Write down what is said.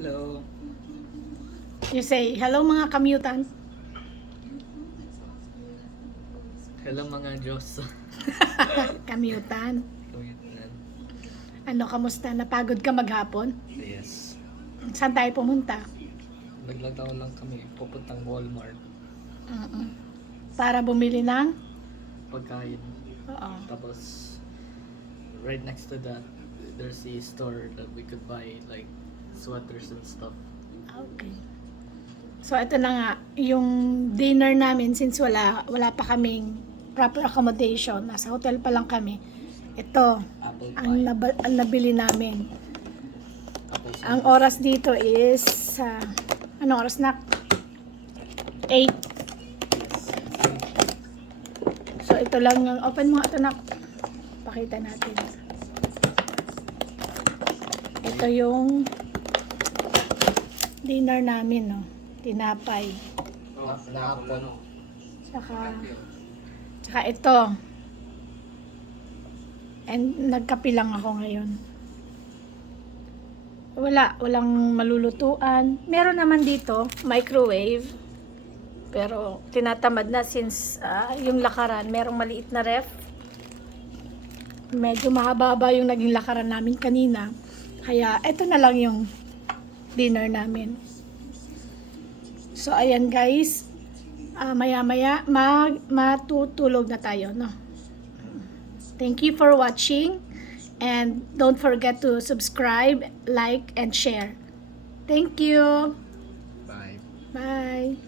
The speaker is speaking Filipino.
Hello. You say, hello mga kamutan. Hello mga Diyos. Kamutan. Kumitan. Ano, kamusta? Napagod ka maghapon? Yes. Saan tayo pumunta? Naglagaw lang kami pupuntang Walmart. Para bumili ng? Pagkain. Oo. Tapos, right next to that, there's a store that we could buy like sweaters and stuff. Okay. So, ito na nga, yung dinner namin, since wala pa kaming proper accommodation, nasa hotel pa lang kami, ito, Apple ang, pie. ang nabili namin. Apple Ang sandwich. oras dito is, anong oras na? 8. So, ito lang yung, open mo ito na, pakita natin. Ito yung dinner namin, no? Tinapay. Na-apple. Tsaka ito. And nagkape lang ako ngayon. Walang malulutuan. Meron naman dito, microwave. Pero tinatamad na since yung lakaran, merong maliit na ref. Medyo mahaba yung naging lakaran namin kanina. Kaya ito na lang yung dinner namin. So ayan guys, maya-maya matutulog na tayo, no? Thank you for watching and don't forget to subscribe, like, and share. Thank you. Bye. Bye.